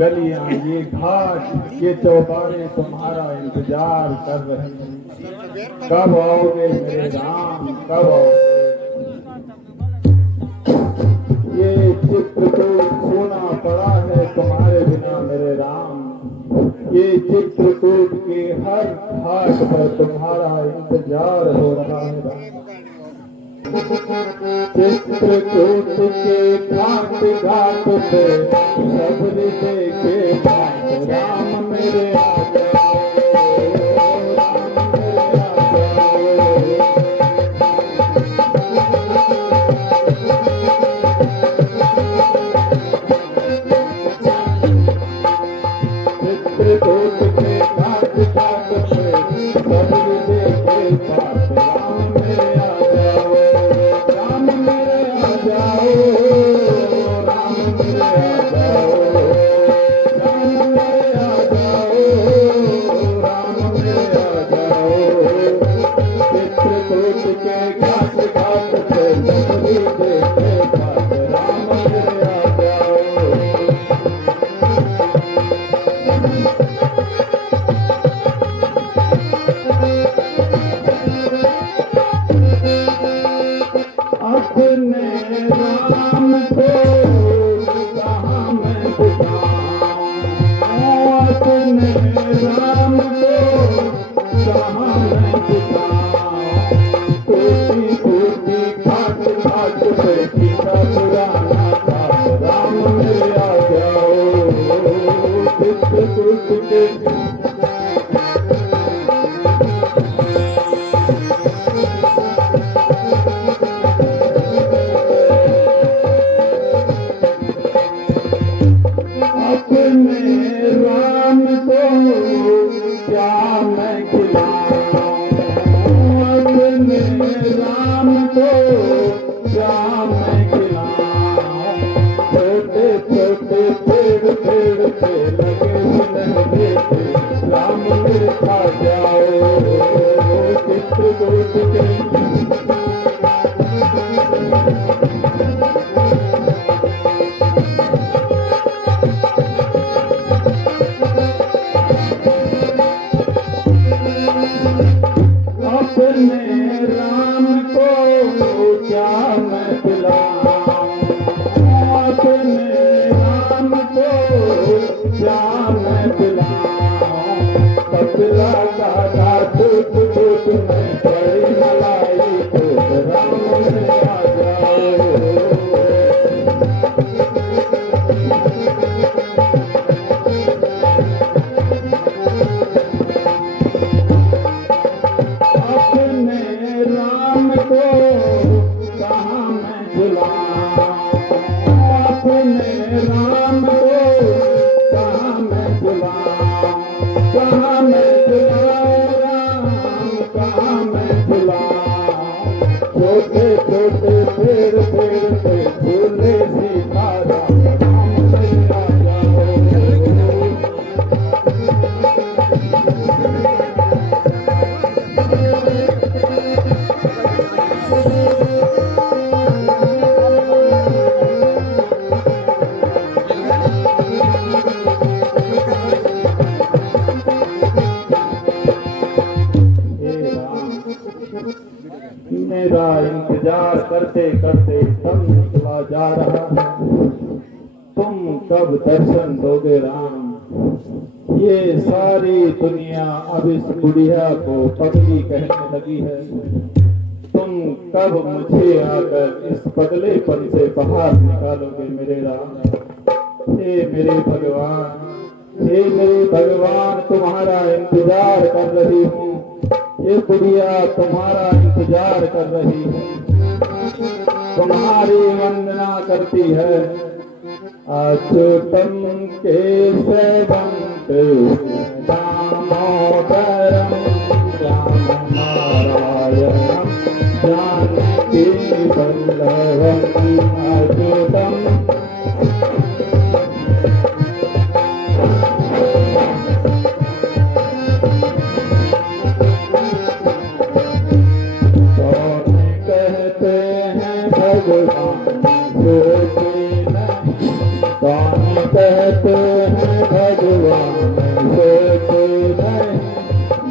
गलियां, ये घाट, ये चौबारे तुम्हारा इंतजार कर रहे हैं। कब आओगे मेरे राम, कब आओगे? ये चित्रकूट सूना पड़ा है तुम्हारे बिना मेरे राम। ये चित्रकूट के हर घाट पर तुम्हारा इंतजार हो रहा है। चित्रकूट के घाट घाट पे सबरी देखे राम मेरे आ चित्रकूट के घाट घाट पे सबरी देखे राम मेरे आ छोटे छोटे पेड़ पेड़ पे झूले सितारा राम सैया जाओ। मेरा इंतजार करते करते दम निकला जा रहा है, तुम कब दर्शन दोगे राम। ये सारी दुनिया अब इस बुढ़िया को पगली कहने लगी है, तुम कब मुझे आकर इस पगलेपन से बाहर निकालोगे मेरे राम। हे मेरे भगवान, हे मेरे भगवान, तुम्हारा इंतजार कर रही हूँ। ये बुढ़िया तुम्हारा इंतजार कर रही है, तुम्हारी वंदना करती है। अच्युतम केशवम दामोदरम राम नारायणम जानकी वल्लभम। अच्युतम कहते हैं भगवान सोते नहीं,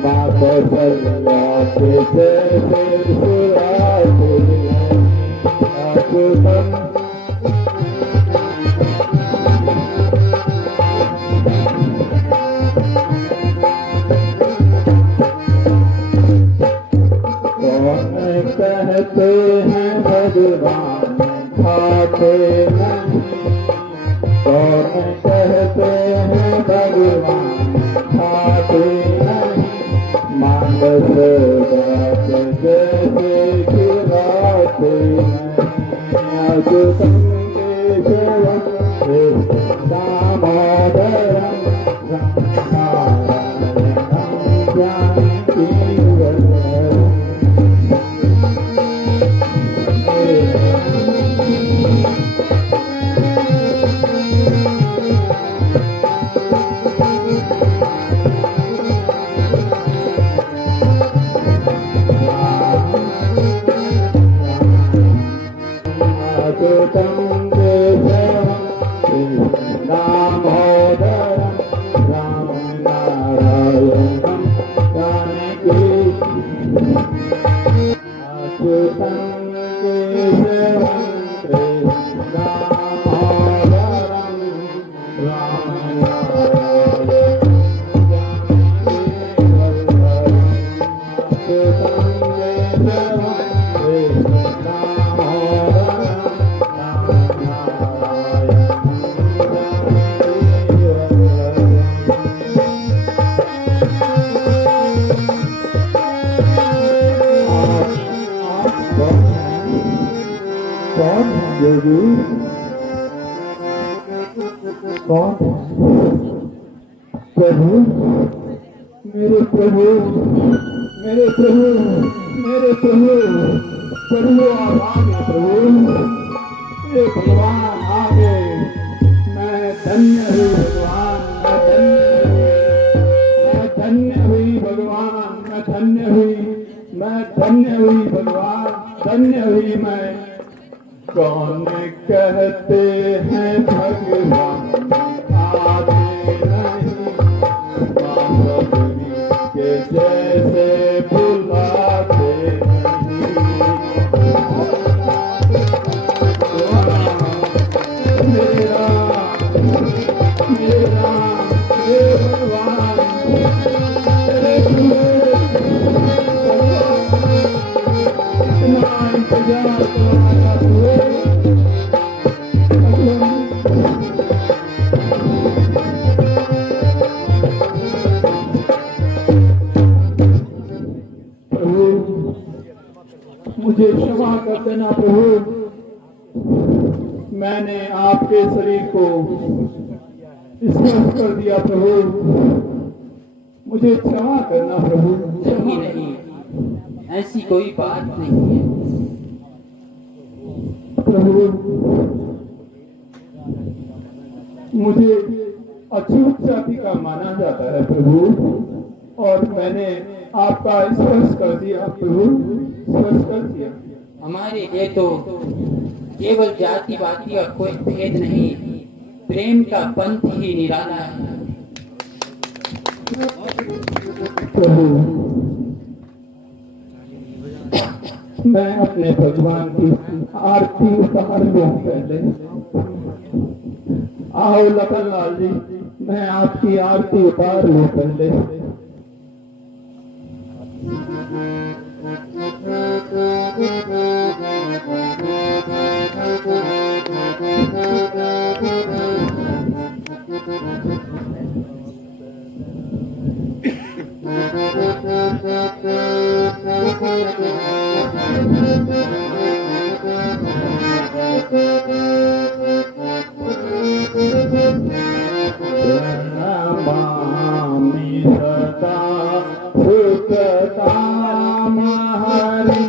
माँ कौशल्या के जैसे सुराते नहीं। अच्युतम कौन कहते हैं भगवान खाते नहीं, कौन कहते हैं भगवान खाते नहीं। मानस बात जैसे खिलाते नहीं। अच्युतम केशवम दामोदरम राम नारायणम जानकी वल्लभम। अच्युतम केशवम दामोदरम राम नारायणम जानकी। अच्युतम केशवम दामोदरम राम नारायणम जानकी वल्लभम। अच्युतम केशवम कौन है योगी, कौन है प्रभु, मेरे प्रभु, मेरे प्रभु, मेरे प्रभु, प्रभु आप आगे, प्रभु ये भगवान आगे। मैं धन्य हुई भगवान, मैं धन्य हुई भगवान, मैं धन्य हुई, मैं धन्य हुई भगवान, धन्य हुई मैं। कौन कहते हैं भगवान आते नहीं, बांसुरी के जैसे बुलाते नहीं। मेरा मेरा हे भगवान तेरे इतना इंतजार तुम्हारा मुझे क्षमा कर देना प्रभु, मैंने आपके शरीर को स्पर्श कर दिया प्रभु, मुझे क्षमा करना प्रभु। नहीं नहीं, ऐसी कोई बात नहीं है। मुझे अछूत जाति का माना जाता है प्रभु, और मैंने आपका स्पर्श कर दिया प्रभु, स्पर्श कर दिया। हमारे लिए तो केवल जाति वाति और कोई भेद नहीं, प्रेम का पंथ ही निराला है। प्रभु, मैं अपने भगवान की आरती उतार लूं पहले। आओ लखन लाल जी, मैं आपकी आरती उतार लूं पहले। नमामि सदा सुखदाम हरि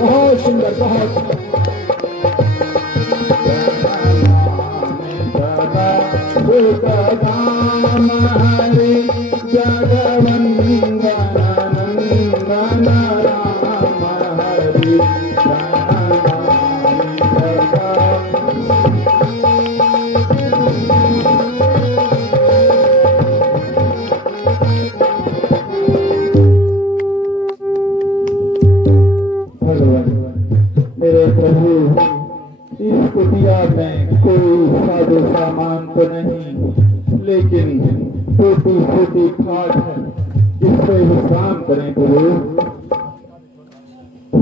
बहुत सुंदर, बहुत मेरे प्रभु, इस कुटिया में कोई साधु सामान तो नहीं, लेकिन टूटी फूटी खाट है, इस पे विश्राम करें प्रभु।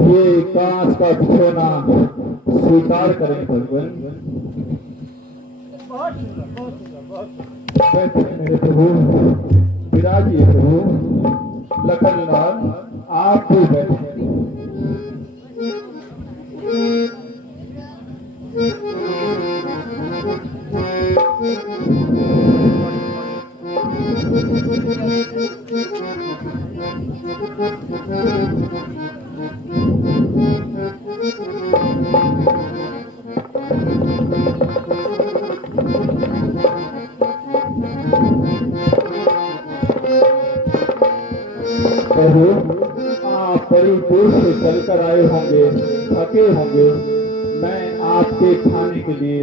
ये कांच का बिछोना स्वीकार करें भगवान। बैठे मेरे प्रभु, विराजिए प्रभु। लखनलाल, आप भी बैठे। प्रभु आप बड़ी दूर से चलकर आए होंगे, थके होंगे। मैं आपके खाने के लिए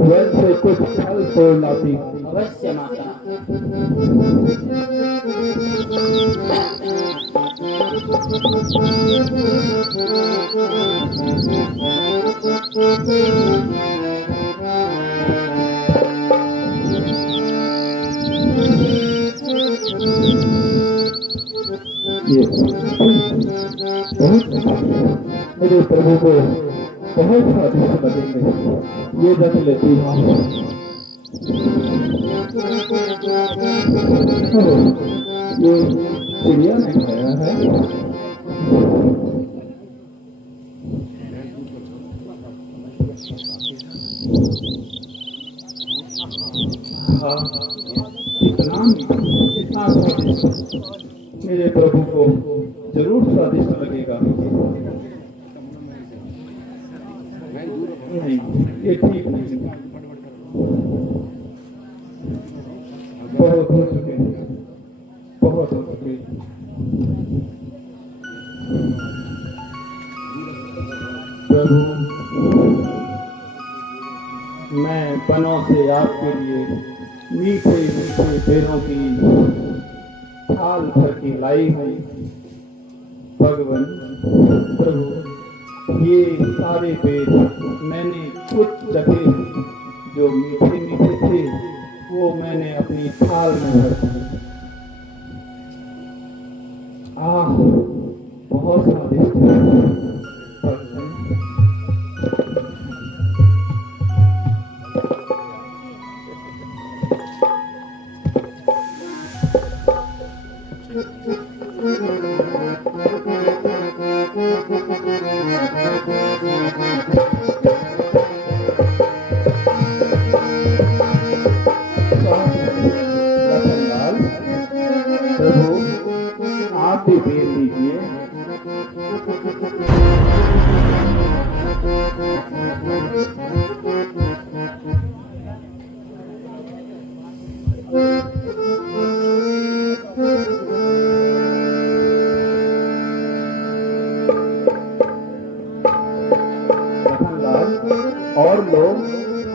वन से कुछ फल तोड़ लाती हूँ। अवश्य माता। ये बहुत मेरे प्रभु को बहुत स्वादिष्ट लगेंगे। ये रख लेती हूँ। ये चिड़िया ने खाया है। हाँ, कितना स्वादिष्ट। मेरे प्रभु को जरूर स्वादिष्ट लगेगा। नहीं, ये ठीक नहीं। बहुत हो चुके, बहुत हो चुके। प्रभु, मैं बनों से आपके लिए मीठे मीठे पेड़ों की थाल भर के लाई हूँ। भगवान प्रभु, ये सारे पेड़ मैंने कुछ रखे जो मीठे मीठे थे, वो मैंने अपनी थाल में भर दिए। आह, बहुत स्वादिष्ट है। प्रभु, आप भी बेच दीजिए। रतनलाल, और लोग,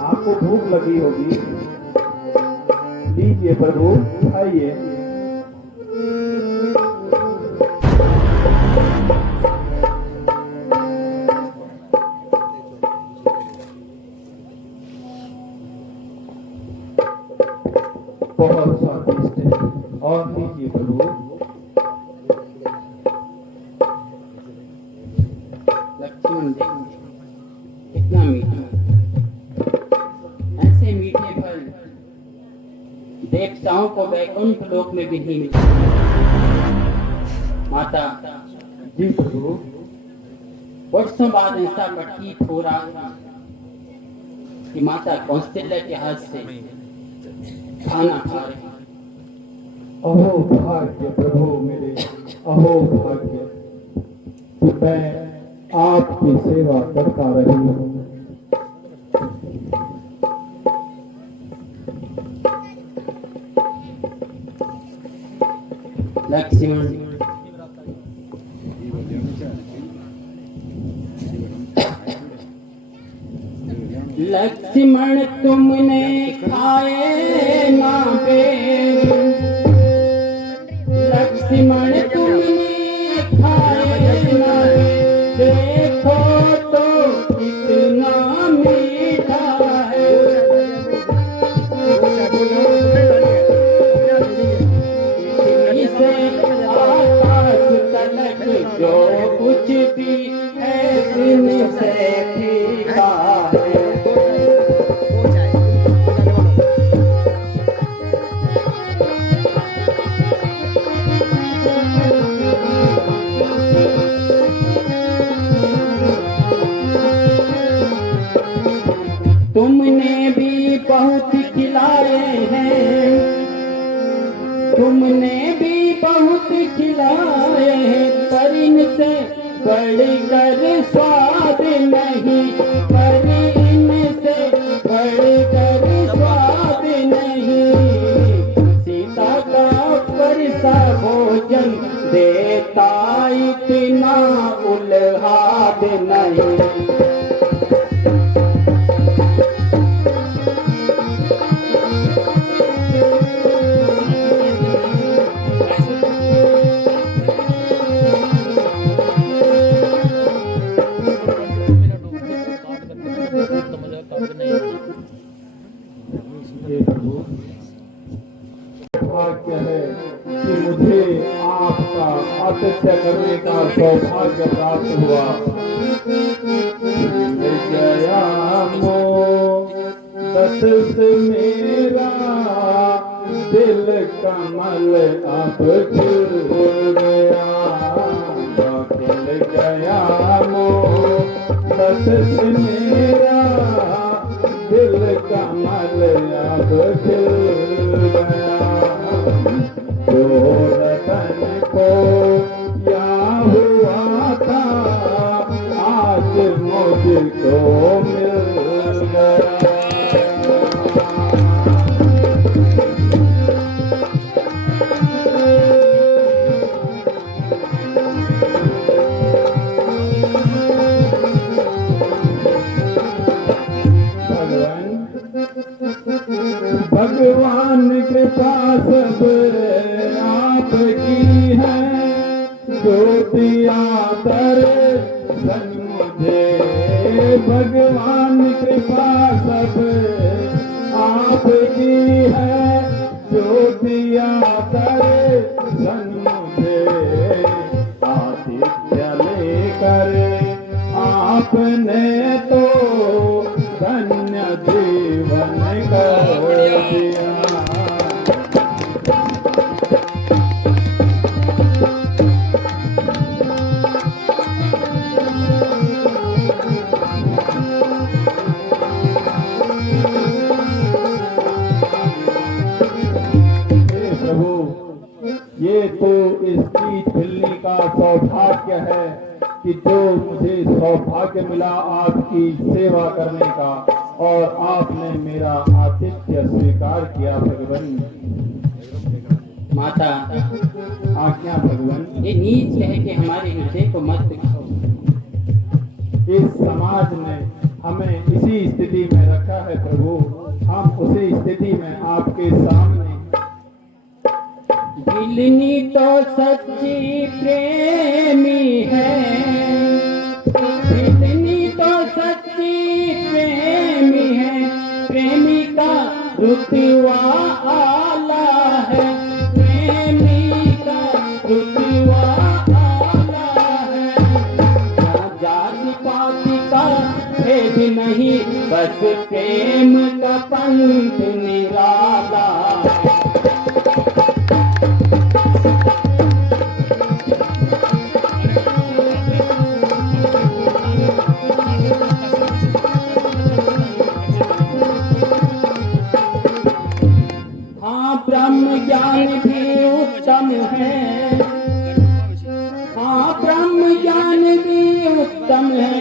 आपको भूख लगी होगी। लीजिए प्रभु, खाइए। बहुत स्वादिष्ट है, और लीजिए प्रभु। लक्ष्मण कितना मीठा। ऐसे मीठे फल देवताओं को वैकुंठ लोक में भी नहीं मिलते। माता जी प्रभु। वर्षों बाद ऐसा प्रतीत हो रहा था कि माता कौशल्या के हाथ से खाना खा रही। अहो भाग्य प्रभु मेरे, अहो भाग्य कि मैं आपकी सेवा करता रही हूँ। लक्ष्मण लक्ष्मण तुमने खाए ना बेर, लक्ष्मण तुमने खाए ना बेर, देखो तो कितना मीठा है। इसे आकाश तलक जो कुछ भी है इनसे फीका है। तुमने भी बहुत खिलाए हैं, तुमने भी बहुत खिलाए हैं, पर इनसे बढ़कर स्वाद नहीं, पर इनसे बढ़कर स्वाद नहीं। सीता का परसा भोजन सौभाग्य है कि मुझे आपका आतिथ्य करने का सौभाग्य प्राप्त हुआ। मिल गया मोदत से मेरा दिल कमल अब खिल गया। खिल गया मोदत से मेरा दिल कमल अब खिल गया। जो रतन को या हुआ था आज मुझको मिल गया। भगवान कृपा सब आपकी है, जो दिया दर्शन मुझे। भगवान कृपा सब आपकी है, जो दिया दर्शन मुझे। आतिथ्य लेकर आपने तो धन्य जीवन कर दिया। प्रभु, ये तो इसकी खिलने का सौभाग्य है कि जो मुझे सौभाग्य मिला आपकी सेवा करने का, और आपने मेरा आतिथ्य स्वीकार किया। भगवान माता, आज्ञा भगवान। ये नीच कह के हमारे हृदय को मत दिखाओ। इस समाज ने हमें इसी स्थिति में रखा है प्रभु, हम उसी स्थिति में आपके सामने। दिलनी तो सच्ची प्रेमी है, दिलनी तो सच्ची प्रेमी है। प्रेमी का रुतबा आला है, प्रेमी का रुतबा आला है। जाति पाति का भेद नहीं, बस प्रेम का पंथ निराला। ब्रह्म ज्ञान भी उत्तम है, हाँ ब्रह्म ज्ञान भी उत्तम है।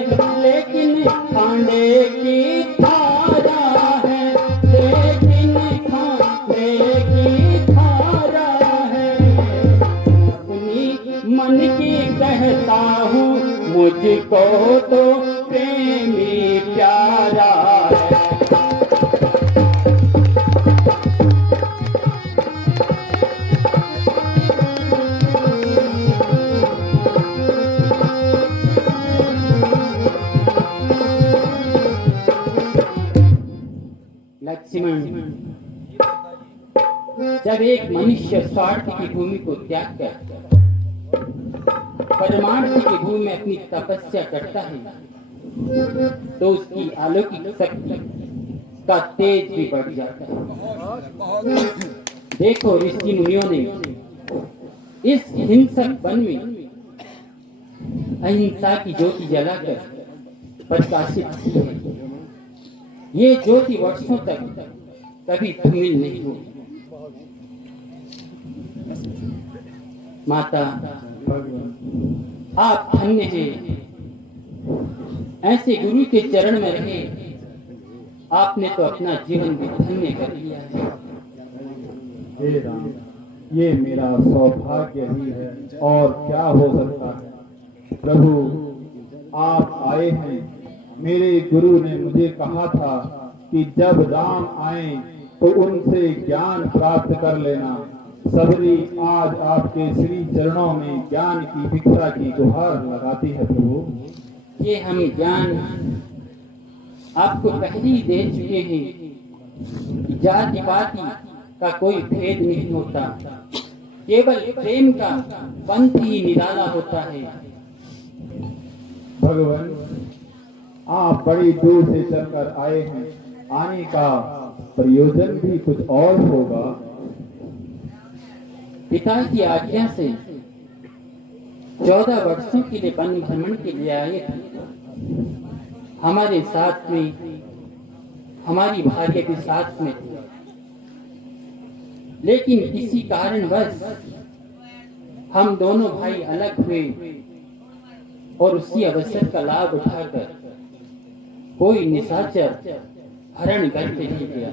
लेकिन खाने की धारा है, लेकिन खाने की धारा है। अपनी मन की कहता हूँ, मुझको तो प्रेमी प्यारा है। लक्ष्मण, जब एक मनुष्य स्वार्थ की भूमि को त्याग कर परमार्थ की भूमि में अपनी तपस्या करता है, तो उसकी अलौकिक शक्ति का तेज भी बढ़ जाता है। देखो, ऋषि मुनियों ने इस हिंसक वन में अहिंसा की ज्योति जलाकर प्रकाशित की है। ये ज्योति वर्षों तक कभी धूमिल नहीं हुई। माता, आप धन्य हैं, ऐसे गुरु के चरण में रहे। आपने तो अपना जीवन भी धन्य कर लिया है। हे राम, ये मेरा सौभाग्य ही है, और क्या हो सकता है। प्रभु, आप आए हैं। मेरे गुरु ने मुझे कहा था कि जब राम आए तो उनसे ज्ञान प्राप्त कर लेना। सबरी आज आपके श्री चरणों में ज्ञान की भिक्षा की गुहार लगाती है प्रभु। ये हम ज्ञान आपको पहले ही दे चुके हैं। जाति पाति का कोई भेद नहीं होता, केवल प्रेम का पंथ ही निराला होता है। भगवान, आप बड़ी दूर से चलकर आए हैं, आने का प्रयोजन भी कुछ और होगा। पिता की आज्ञा से 14 वर्षों के लिए वन भ्रमण के लिए आए थे। हमारे साथ में हमारी भार्या भी साथ में थी, लेकिन किसी कारणवश हम दोनों भाई अलग हुए और उसी अवसर का लाभ उठाकर कोई निशाचर हरण करके ले गया।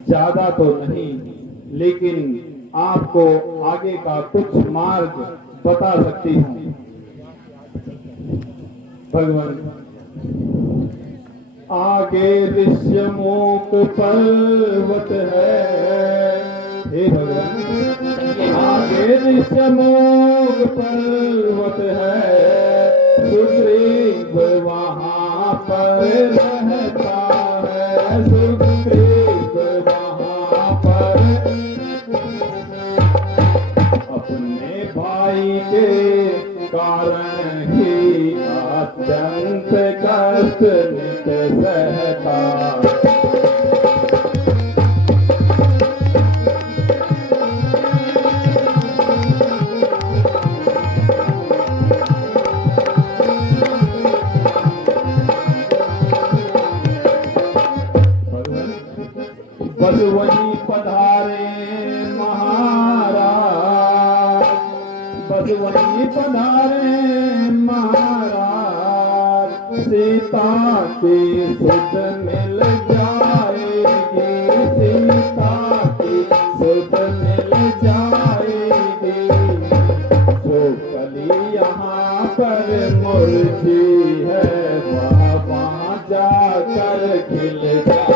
ज्यादा तो नहीं, लेकिन आपको आगे का कुछ मार्ग बता सकती हूँ। भगवान, आगे ऋष्यमुख पर्वत है। हे भगवान, आगे ऋष्यमुख पर्वत है, सुग्रीव वहाँ पर रहता है, सुग्रीव वहाँ पर अपने भाई के कारण ही अत्यंत कष्ट नित सहता। बस वही पधारे महाराज, बस वही पधारे महाराज, सीता की सुध मिल जाएगी, सीता की सुध मिल जाएगी, जो कली यहाँ पर मुर्गी है वह वहाँ जाकर खिल जाएगी।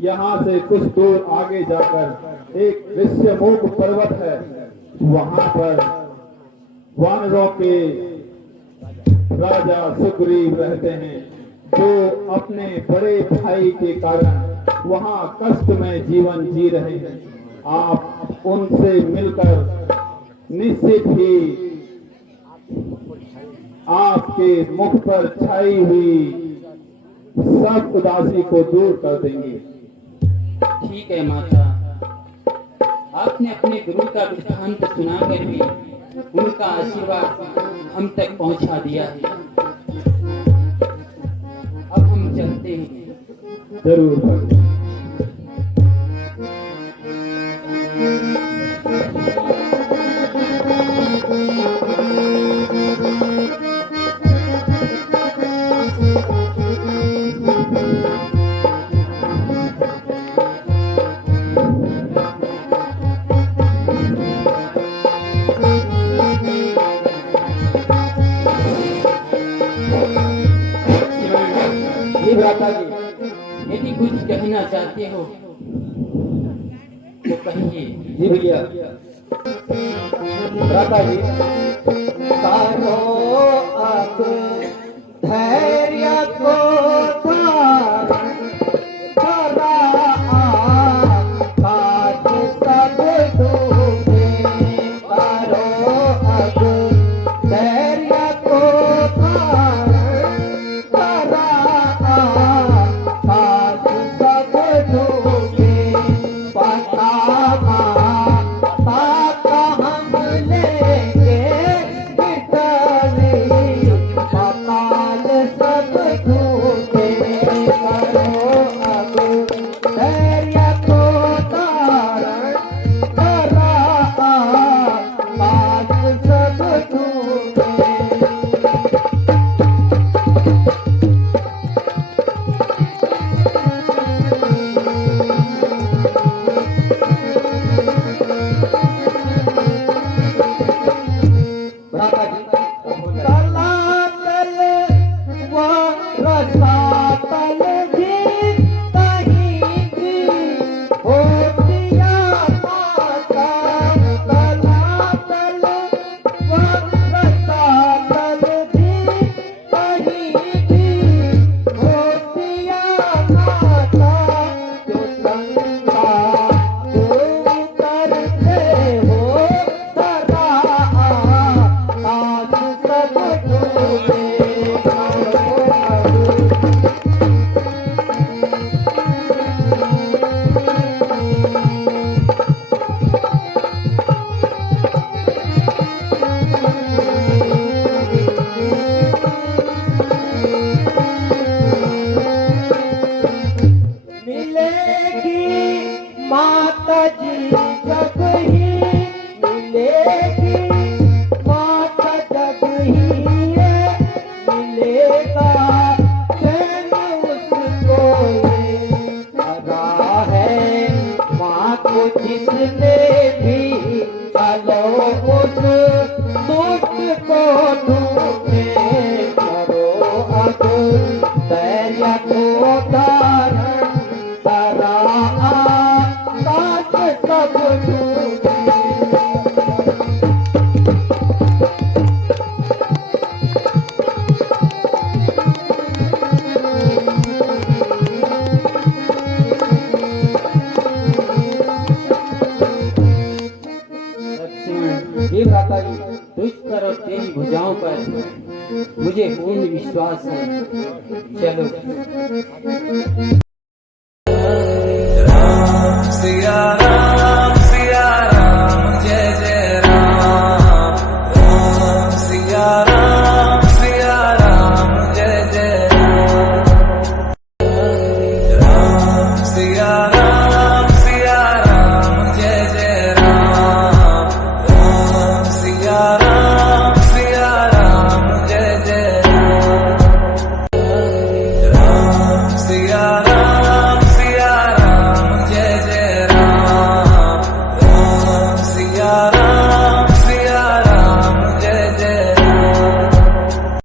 यहाँ से कुछ दूर आगे जाकर एक ऋष्यमुख पर्वत है, वहाँ पर वानरों के राजा सुग्रीव रहते हैं, जो अपने बड़े भाई के कारण वहाँ कष्टमय जीवन जी रहे हैं। आप उनसे मिलकर निश्चित ही आपके मुख पर छाई हुई सब उदासी को दूर कर देंगे। ठीक है माता, आपने अपने गुरु का वृत्तांत सुनाकर भी उनका आशीर्वाद हम तक पहुंचा दिया है। अब हम चलते हैं। जरूर। यदि कुछ कहना चाहते हो तो कहिए। जी भैया। भ्राता जी, करो अब धैर्य को धारण, करा काज सब दूंगे, करो अब धैर्य को धारण, करा काज सब दूंगे, पता हम लेंगे, पाताल सब दूंगे। को धारण करा आकाश सब डूबे। लक्ष्मण, हे भ्राता जी, तुझ पर और तेरी भुजाओं पर मुझे पूर्ण विश्वास है। चलो।